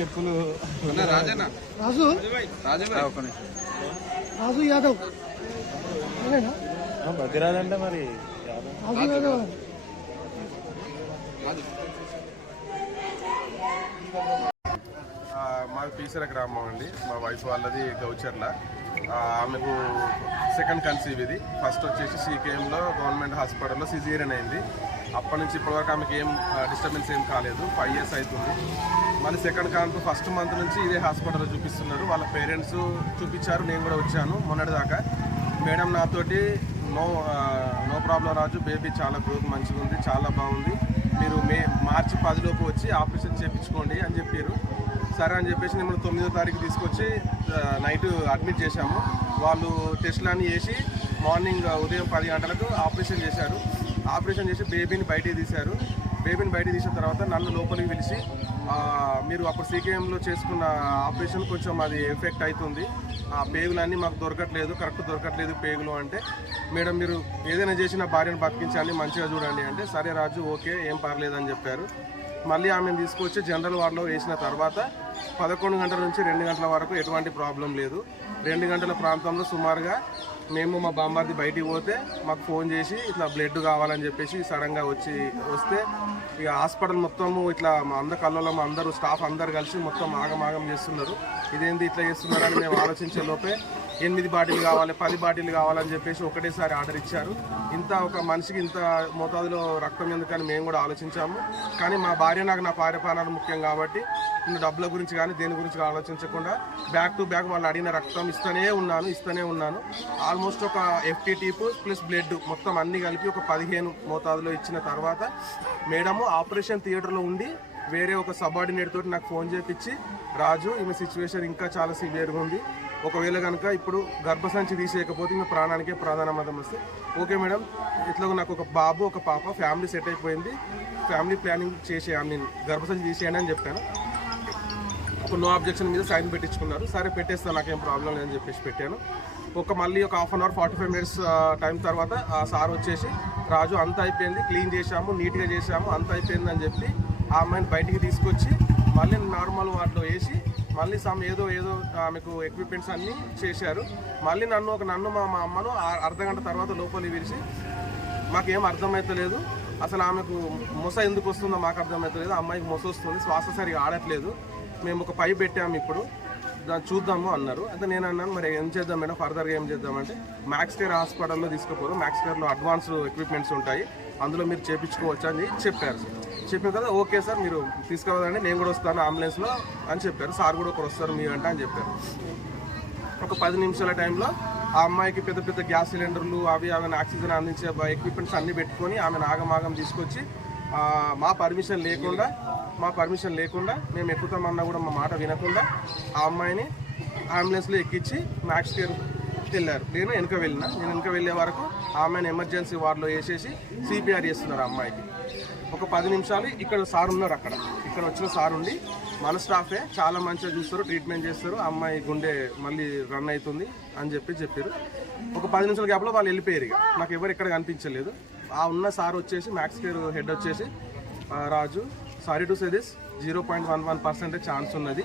చెప్పులు రాజు రాజు యాదవ్ భద్రాదంటే మరి రాజు యాదవ్ మాది పీసర గ్రామం అండి. మా వైఫ్ వాళ్ళది గౌచర్ల. ఆమెకు సెకండ్ కన్సీవ్ ఇది. ఫస్ట్ వచ్చేసి సీకేఎంలో గవర్నమెంట్ హాస్పిటల్లో సిజేరియన్ అయింది. అప్పటి నుంచి ఇప్పటివరకు ఆమెకి ఏం డిస్టర్బెన్స్ ఏం కాలేదు. 5 years అవుతుంది. మళ్ళీ సెకండ్ కాన్పు ఫస్ట్ మంత్ నుంచి ఇదే హాస్పిటల్లో చూపిస్తున్నారు. వాళ్ళ పేరెంట్స్ చూపించారు, నేను కూడా వచ్చాను మొన్నటిదాకా. మేడం నాతోటి నో ప్రాబ్లం రాజు, బేబీ చాలా గ్రోత్ మంచిగా ఉంది, చాలా బాగుంది, మీరు మార్చి 10 లోపు వచ్చి ఆపరేషన్ చేయించుకోండి అని చెప్పారు. సరే అని చెప్పేసి నేను 9వ తారీఖు తీసుకొచ్చి నైట్ అడ్మిట్ చేశాము. వాళ్ళు టెస్టులన్నీ చేసి మార్నింగ్ ఉదయం 10 గంటలకు ఆపరేషన్ చేశారు. ఆపరేషన్ చేసి బేబీని బయటికి తీశారు. బేబీని బయటికి తీసిన తర్వాత నన్ను లోపలికి పిలిచి, మీరు అప్పుడు సీకేఎంలో చేసుకున్న ఆపరేషన్ కొంచెం అది ఎఫెక్ట్ అవుతుంది, ఆ పేగులన్నీ మాకు దొరకట్లేదు, కరెక్ట్ దొరకట్లేదు పేగులు అంటే, మేడం మీరు ఏదైనా చేసిన భార్యను బతికించండి, మంచిగా చూడండి అంటే, సరే రాజు ఓకే ఏం పర్లేదని చెప్పారు. మళ్ళీ ఆమెను తీసుకొచ్చి జనరల్ వార్డులో వేసిన తర్వాత 11 గంటల నుంచి 2 గంటల వరకు ఎటువంటి ప్రాబ్లం లేదు. 2 గంటల ప్రాంతంలో సుమారుగా మేము మా బామ్మార్ది బయటికి పోతే మాకు ఫోన్ చేసి ఇట్లా బ్లడ్ కావాలని చెప్పేసి సడన్గా వస్తే ఇక హాస్పిటల్ మొత్తము ఇట్లా మా కళ్ళలో మా అందరూ స్టాఫ్ అందరు కలిసి మొత్తం ఆగమాగం చేస్తున్నారు. ఇదేంది ఇట్లా చేస్తున్నారని మేము ఆలోచించే లోపే 8 బాటిల్ కావాలి, 10 బాటిల్ కావాలని చెప్పేసి ఒకటేసారి ఆర్డర్ ఇచ్చారు. ఇంత ఒక మనిషికి ఇంత మోతాదులో రక్తం ఎందుకని మేము కూడా ఆలోచించాము. కానీ మా భార్య నాకు నా పార్యపాలన ముఖ్యం కాబట్టి నేను డబ్బుల గురించి కానీ దేని గురించి ఆలోచించకుండా బ్యాక్ టు బ్యాక్ వాళ్ళు అడిగిన రక్తం ఇస్తూనే ఉన్నాను. ఆల్మోస్ట్ ఒక FTT ప్లస్ బ్లడ్ మొత్తం అన్నీ కలిపి ఒక 15 మోతాదులో ఇచ్చిన తర్వాత మేడము ఆపరేషన్ థియేటర్లో ఉండి వేరే ఒక సబార్డినేట్ తోటి నాకు ఫోన్ చేపించి, రాజు ఈమె సిచ్యువేషన్ ఇంకా చాలా సివియర్గా ఉంది, ఒకవేళ కనుక ఇప్పుడు గర్భసంచి తీసేయకపోతే ఈమె ప్రాణానికే ప్రధానమతం వస్తే, ఓకే మేడం ఇట్లా నాకు ఒక బాబు ఒక పాప ఫ్యామిలీ సెట్ అయిపోయింది, ఫ్యామిలీ ప్లానింగ్ చేసే గర్భసంచి తీసేయండి అని చెప్పాను. ఒక నో అబ్జెక్షన్ మీద సైన్ పెట్టించుకున్నారు. సరే పెట్టేస్తాను, నాకేం ప్రాబ్లం లేదని చెప్పేసి పెట్టాను. మళ్ళీ ఒక 1/2 hour 45 minutes టైం తర్వాత ఆ సార్ వచ్చేసి, రాజు అంతా అయిపోయింది, క్లీన్ చేశాము, నీట్గా చేశాము, అంతా అయిపోయింది అని చెప్పి ఆ అమ్మాయిని బయటికి తీసుకొచ్చి మళ్ళీ నార్మల్ వార్డులో వేసి మళ్ళీ ఏదో ఆమెకు ఎక్విప్మెంట్స్ అన్నీ చేశారు. మళ్ళీ నన్ను మా అమ్మను అర్ధగంట తర్వాత లోపలికి పిలిచి, మాకేం అర్థమవుతలేదు, అసలు ఆమెకు మొస ఎందుకు వస్తుందో మాకు అర్థమవుతలేదు, అమ్మాయికి మొస వస్తుంది, శ్వాస సరిగా ఆడట్లేదు, మేము ఒక పైప్ పెట్టాము ఇప్పుడు దాన్ని చూద్దాము అన్నారు. అయితే నేను అన్నాను మరి ఏం చేద్దాం మేడం, ఫర్దర్గా ఏం చేద్దామంటే మ్యాక్స్ కేర్ హాస్పిటల్లో తీసుకుపోరు, మ్యాక్స్ కేర్లో అడ్వాన్స్ ఎక్విప్మెంట్స్ ఉంటాయి, అందులో మీరు చేయించుకోవచ్చు అని చెప్పారు. చెప్పిన కదా ఓకే సార్ మీరు తీసుకోవాలండి, నేను కూడా వస్తాను అంబులెన్స్లో అని చెప్పారు. సార్ కూడా ఒకరు వస్తారు మీ వెంట అని చెప్పారు. ఒక 10 నిమిషాల టైంలో ఆ అమ్మాయికి పెద్ద గ్యాస్ సిలిండర్లు ఆమెను ఆక్సిజన్ అందించే ఎక్విప్మెంట్స్ అన్నీ పెట్టుకొని ఆమెను ఆగమాగం తీసుకొచ్చి మా పర్మిషన్ లేకుండా మేము ఎక్కుతామన్నా కూడా మా మాట వినకుండా ఆ అమ్మాయిని అంబులెన్స్లో ఎక్కించి మ్యాక్స్ కేర్ వెళ్ళారు. నేను వెనక వెళ్ళే వరకు ఆ అమ్మాయిని ఎమర్జెన్సీ వార్డులో వేసేసి CPR చేస్తున్నారు. ఆ అమ్మాయికి ఒక 10 నిమిషాలు ఇక్కడ సార్ ఉన్నారు, ఇక్కడ వచ్చిన సార్ ఉండి మన స్టాఫే చాలా మంచిగా చూస్తారు, ట్రీట్మెంట్ చేస్తారు, ఆ అమ్మాయి గుండె మళ్ళీ రన్ అవుతుంది అని చెప్పారు. ఒక 10 నిమిషాల గ్యాప్లో వాళ్ళు వెళ్ళిపోయారు. ఇక నాకు ఎవరు ఇక్కడ కనిపించలేదు. ఆ ఉన్న సార్ వచ్చేసి మ్యాక్స్ కేర్ హెడ్ వచ్చేసి, Raju sorry to say this 0.11% chance ఉన్నది,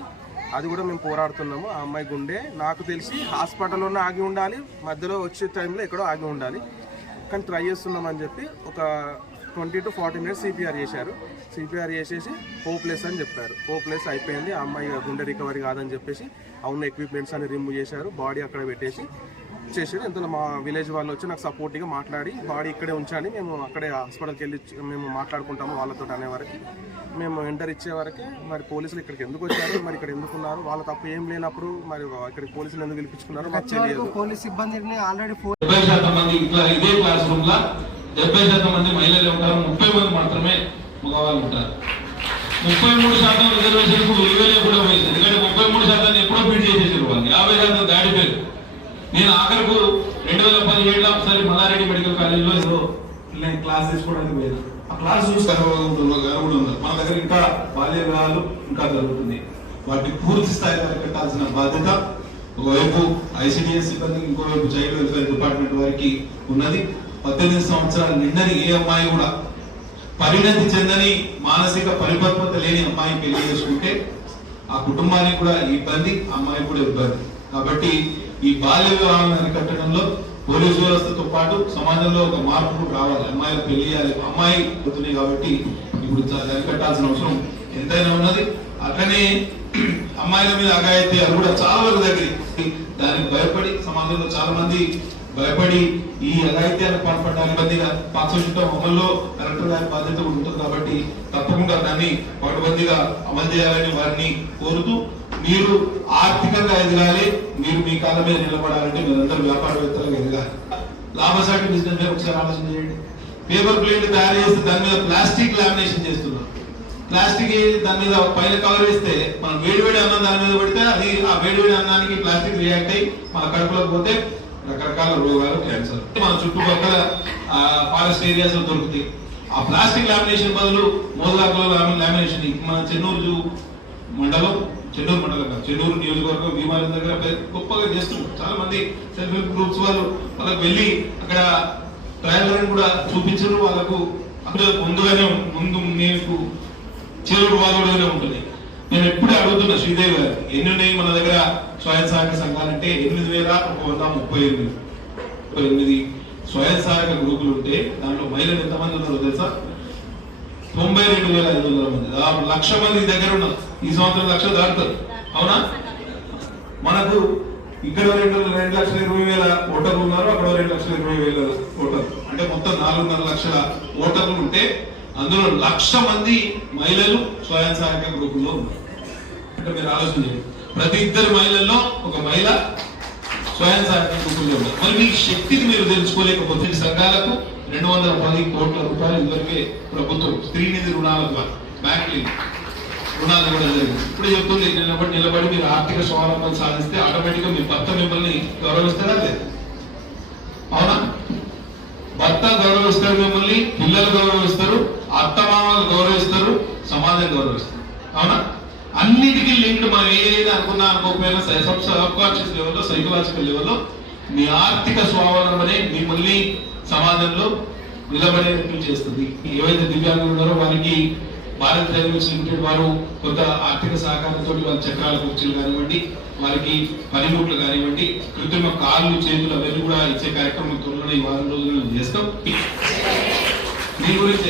అది కూడా మేము పోరాడుతున్నాము, ఆ అమ్మాయి గుండె నాకు తెలిసి హాస్పిటల్లోనే ఆగి ఉండాలి, మధ్యలో వచ్చే టైంలో ఎక్కడో ఆగి ఉండాలి, కానీ ట్రై చేస్తున్నామని చెప్పి ఒక 20 to 40 minutes CPR చేశారు. CPR చేసేసి హోప్లెస్ అని చెప్పారు. హోప్లెస్ అయిపోయింది, ఆ అమ్మాయి గుండె రికవరీ కాదని చెప్పేసి ఉన్న ఎక్విప్మెంట్స్ అన్ని రిమూవ్ చేశారు, బాడీ అక్కడ పెట్టేసి చేశారు. ఇంతలో మా విలేజ్ వాళ్ళు వచ్చి నాకు సపోర్ట్గా మాట్లాడి బాడీ ఇక్కడే ఉంచండి, మేము అక్కడే హాస్పిటల్కి వెళ్ళి మేము మాట్లాడుకుంటాము వాళ్ళతో అనేవరకు, మేము ఎంటర్ ఇచ్చే వరకే మరి పోలీసులు ఇక్కడికి ఎందుకు వచ్చారు, మరి ఇక్కడ ఎందుకున్నారు, వాళ్ళ తప్పు ఏం లేనప్పుడు మరి ఇక్కడికి పోలీసులు ఎందుకు పిలిపించుకున్నారు మాకు తెలియదు. పోలీస్ సిబ్బందిని ఆల్రెడీ 70% మంది మహిళలు ఉంటారు, 30 మంది మాత్రమే మగవాళ్ళు ఉంటారు. 33% రిజర్వేషన్కు విలువలే కూడా పోయింది. ఎందుకంటే 33% ఎప్పుడో బీట్ చేసేసారు వాళ్ళు, 50% దాటిపోయారు. నేను ఆఖరకు 2017లో ఒకసారి మల్లారెడ్డి మెడికల్ కాలేజ్లో క్లాస్ తీసుకోవడానికి పోయాను. ఆ క్లాస్ చూసి గర్వుడు ఉన్నారు. మన దగ్గర ఇంకా బాల్య వివాహాలు ఇంకా జరుగుతుంది. వాటిని పూర్తి స్థాయిలో పెట్టాల్సిన బాధ్యత ఒకవైపు ICDS సిబ్బందికి, ఇంకోవైపు చైల్డ్ వెల్ఫేర్ డిపార్ట్మెంట్ వారికి ఉన్నది. 18 సంవత్సరాలు నిండని ఏ అమ్మాయి కూడా, పరిణతి చెందని మానసిక పరిపక్వత లేని అమ్మాయి పెళ్లి చేసుకుంటే ఆ కుటుంబానికి కూడా ఇబ్బంది, అమ్మాయికి కూడా ఇబ్బంది. కాబట్టి ఈ బాల్య వివాహాలను అరికట్టడంలో పోలీసు వ్యవస్థతో పాటు సమాజంలో ఒక మార్పు రావాలి. అమ్మాయిలు పెళ్లి చేయాలి, అమ్మాయి అవుతున్నాయి కాబట్టి ఇప్పుడు అరికట్టాల్సిన అవసరం ఎంతైనా ఉన్నది. అట్లనే అమ్మాయిల మీద అఘాయిత్యాలు కూడా చాలా వరకు తగ్గి దానికి భయపడి సమాజంలో చాలా మంది భయపడి ఈ అఘాయిత్యాలకు పాల్పడడానికి ఇబ్బందిగా పాక్షికం అమల్లో కలెక్టర్ గారి బాధ్యత కూడా ఉంటుంది. కాబట్టి తప్పకుండా దాన్ని పకడ్బందీగా అమలు చేయాలని వారిని కోరుతూ, మీరు ఆర్థికంగా ఎదగాలి, మీరు మీ కాళ్ళ మీద నిలబడాలంటే మీరందరూ వ్యాపారవేత్తలుగా ఎదగాలి. లాభసాటి బిజినెస్ మీద ఒకసారి ఆలోచన చేయండి. పేపర్ ప్లేట్ తయారు చేస్తే దాని మీద ప్లాస్టిక్ లామినేషన్ చేస్తున్నాం. ప్లాస్టిక్ దాని మీద పైన కవర్ వేస్తే మనం వేడివేడి అన్నం దాని మీద పడితే అది ఆ వేడివేడి అన్నానికి ప్లాస్టిక్ రియాక్ట్ అయ్యి మన కడుపులోకి పోతే రకరకాల రోగాలు, క్యాన్సర్ మన చుట్టుపక్కల ఫారెస్ట్ ఏరియాస్ లో దొరుకుతాయి. ఆ ప్లాస్టిక్ లామినేషన్ బదులు మోదలాకులో లామినేషన్ మన చెన్నూరు మండలం చెన్నూరు నియోజకవర్గం భీమారం దగ్గర గొప్పగా చేస్తున్నారు. చాలా మంది సెల్ఫ్ హెల్ప్ గ్రూప్స్ వాళ్ళకి వెళ్ళి అక్కడ ట్రయల్ రన్ కూడా చూపించారు. వాళ్ళకు అక్కడ ముందు మీకు చేరుడు వాదోడుగానే ఉంటుంది. నేను ఎప్పుడే అడుగుతున్నా శ్రీదేవి గారు, ఎన్ని ఉన్నాయి మన దగ్గర స్వయం సహాయక సంఘాలంటే 8,138 స్వయం సహాయక గ్రూపులు ఉంటే దాంట్లో మహిళలు ఎంతమంది ఉన్నారో తెలుసా? 92,500 మంది. 1,00,000 మంది దగ్గర ఉన్నారు. ఈ సంవత్సరం 1,00,000 దాటుతారు. అవునా? మనకు ఇక్కడ 2,20,000 ఓటర్లు ఉన్నారు, అక్కడ 2,20,000 ఓటర్లు, అంటే మొత్తం 4.5 లక్షల ఓటర్లు ఉంటే అందులో 1,00,000 మంది మహిళలు స్వయం సహాయక గ్రూపుల్లో ఉన్నారు. అంటే మీరు ఆలోచన చేయండి, ప్రతి 2 మహిళల్లో ఒక మహిళ స్వయం సహాయక గ్రూపుల్లో ఉన్నారు. మరి మీ శక్తిని మీరు తెలుసుకోలేకపోతే సంఘాలకు 210 కోట్ల రూపాయలు ఇదివరకే ప్రభుత్వం స్త్రీ నిధి రుణాలకు బ్యాంక్ రుణాలు కూడా జరిగింది. ఇప్పుడు చెప్తుంది, నిలబడి మీరు ఆర్థిక స్వావలంబన సాధిస్తే ఆటోమేటిక్ గా మీ భర్త మిమ్మల్ని గౌరవిస్తారా లేదు? అవునా? భర్త గౌరవిస్తారు, మిమ్మల్ని పిల్లలు గౌరవిస్తారు, అత్తమామలు గౌరవిస్తారు, సమాజం గౌరవిస్తారు. అవునా? అన్నిటికీ లింక్ మనం ఏదైనా అనుకోకపోయినా సబ్కాన్షియస్ లెవెల్లో, సైకలాజికల్ లెవెల్లో మీ ఆర్థిక స్వావలంబనే మిమ్మల్ని సమాజంలో నిలబడేటట్లు చేస్తుంది. ఏవైతే దివ్యాంగులు ఉన్నారో వారికి భారత్ రైల్వేస్ లిమిటెడ్ వారు కొంత ఆర్థిక సహకారంతో వాళ్ళ చక్రాల కుర్చీలు కానివ్వండి, వారికి పనిముట్లు కానివ్వండి, కృత్రిమ కాళ్ళు చేతులు అవన్నీ కూడా ఇచ్చే కార్యక్రమం త్వరలో ఈ వారం రోజుల్లో చేస్తాం. దీని గురించి